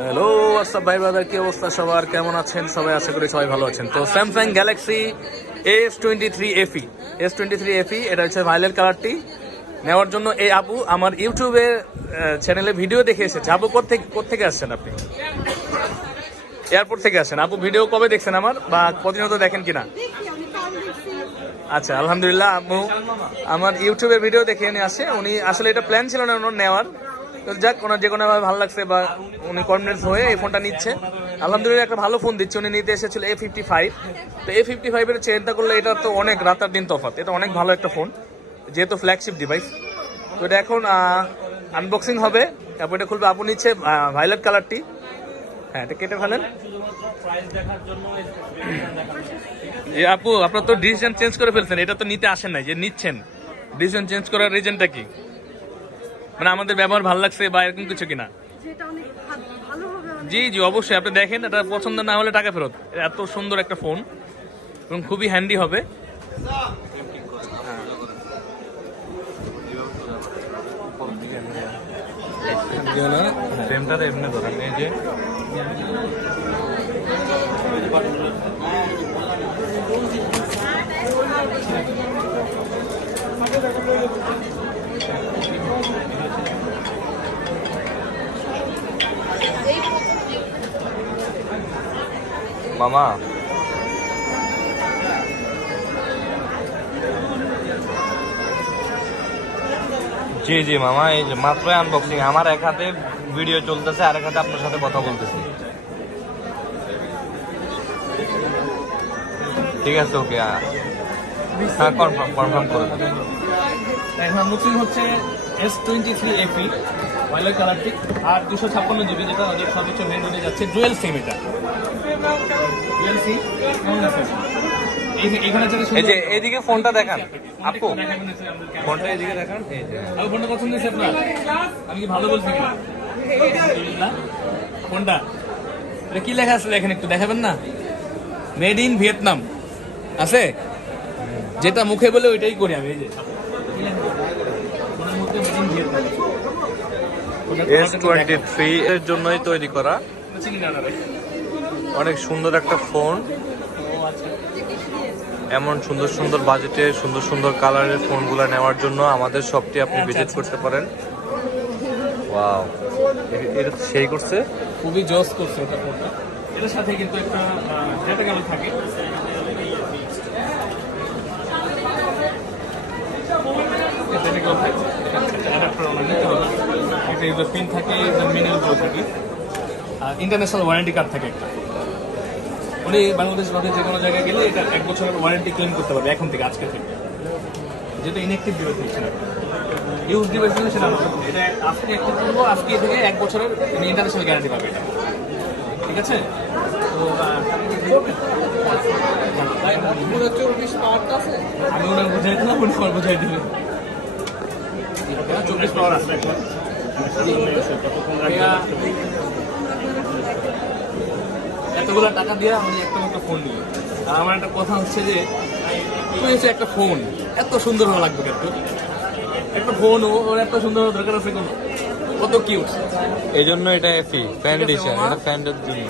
Hello WhatsApp ভাই brother কি অবস্থা সবার? কেমন আছেন? সবাই আশা করি সবাই ভালো আছেন। তো Samsung Galaxy S twenty three FE S twenty three FE এটা হচ্ছে ভায়োলেট কালারটি নেওয়ার জন্য এই আপু আমার ইউটিউবে চ্যানেলে ভিডিও দেখে এসেছে। আপু কোথেকে কোথেকে আসছেন আপনি? এয়ারপোর্ট থেকে আসেন আপু ভিডিও কবে দেখছেন আমার? বা প্রতিনিয়ত দেখেন কিনা? আচ্ছা আলহামদুলিল্লাহ আপু আমার ইউটিউবের ভিডিও দেখে নিয়ে আসে। উনি আসলে এটা প্ল্যান ছিল না ওনার নেওয়ার। তো যাক, ওনার যে কোনো ভাবে ভালো লাগছে বা উনি কনফিডেন্স হয়ে এই ফোনটা নিচ্ছে। আলহামদুলিল্লাহ একটা ভালো ফোন দিচ্ছে। উনি নিতে এসেছিল এ ফিফটি ফাইভ তো এ ফিফটি ফাইভের চিন্তা করলে এটা তো অনেক রাতার দিন তফাৎ। এটা অনেক ভালো একটা ফোন যেহেতু ফ্ল্যাগশিপ ডিভাইস তো এটা এখন আনবক্সিং হবে। তারপর এটা খুলবে আপু নিচ্ছে ভায়োলেট কালারটি হ্যাঁ এটা কেটে ফেলেন। যে আপু, আপনার তো ডিসিশন চেঞ্জ করে ফেলছেন। এটা তো নিতে আসেন নাই, যে নিচ্ছেন। ডিসিশন চেঞ্জ করার রিজনটা কি? মানে আমাদের ব্যবহার ভালো লাগছে বা এরকম কিছু কিনা? যেটা অনেক ভা- ভালো হবে অনেক জি জি অবশ্যই। আপনি দেখেন এটা পছন্দ না হলে টাকা ফেরত। এত সুন্দর একটা ফোন এবং খুবই হ্যান্ডি হবে। ফ্রেমটাতে এমনি ধরেন এই যে। মামা। জি জি, মামা, এই যে মাত্র আনবক্সিং আমার এক হাতে ভিডিও চলতেছে আর এক হাতে আপনার সাথে কথা বলতেছি। ঠিক আছে ওকে হ্যাঁ কনফার্ম কনফার্ম করে দেবেন হচ্ছে এস টোয়েন্টি থ্রি এফি কালারটি আর দুশো ছাপ্পান্ন জিবি যেটা ওদের সর্বোচ্চ ভ্যারিয়েন্টে যাচ্ছে ডুয়েল সিম এটা। ডুয়েল সিম এই- যে এইদিকে ফোনটা দেখান আপু। দেখান পছন্দ হয়েছে আপনার? আমি কি ভালো বলছি কিনা? ফোনটা এটা কি লেখা আছে? দেখেন একটু দেখাবেন না? মেড ইন ভিয়েতনাম আছে? যেটা মুখে বলে ওইটাই করি আমি এই যে। কি লেখা আছে? ফোনের মধ্যে made in Vietnam S twenty three এর জন্যই তৈরি করা। অনেক সুন্দর একটা ফোন। আচ্ছা এমন সুন্দর সুন্দর বাজেটে সুন্দর সুন্দর কালারের ফোনগুলো নেওয়ার জন্য আমাদের শপটি আপনি আচ্ছা, ভিজিট আচ্ছা। করতে পারেন। ওয়াও এটা সেই করছে? খুবই জস করছে ওটা ফোনটা। এটার সাথে কিন্তু একটা থাকে data cable থাকে। একটা adapter ওনার নিতে হবে। ইউজার পিন থাকে থাকে ইন্টারন্যাশনাল ওয়ারেন্টি কার্ড থাকে একটা। উনি বাংলাদেশ বাদে যে কোনো জায়গায় গেলে এটা এক বছরের ওয়ারেন্টি ক্লেম করতে পারবে এখন থেকে, আজকে থেকে। যেটা ইনঅ্যাক্টিভ ডিভাইস হচ্ছে ইউজ ডিভাইস হলে সেটা। এটা আজকে অ্যাক্টিভ করব, আজকে থেকে এক বছরের ইন্টারন্যাশনাল গ্যারান্টি পাবে এটা। ঠিক আছে? আমি ওনার বুঝাই দিলাম, উনি আমার বুঝাই দিলেন। চব্বিশ পাওয়ার আছে। এতগুলো টাকা দিয়ে আমি একটা মাত্র ফোন নিই আর আমার একটা কথা হচ্ছে যে তুই হচ্ছে একটা ফোন এত সুন্দর হওয়া লাগবে কিন্তু। একটা ফোন ওর এত সুন্দর দরকার আছে কোনো? কত কিউট এই জন্য এটা এফি ফ্যান এডিশন এটা ফ্যানটার জন্য।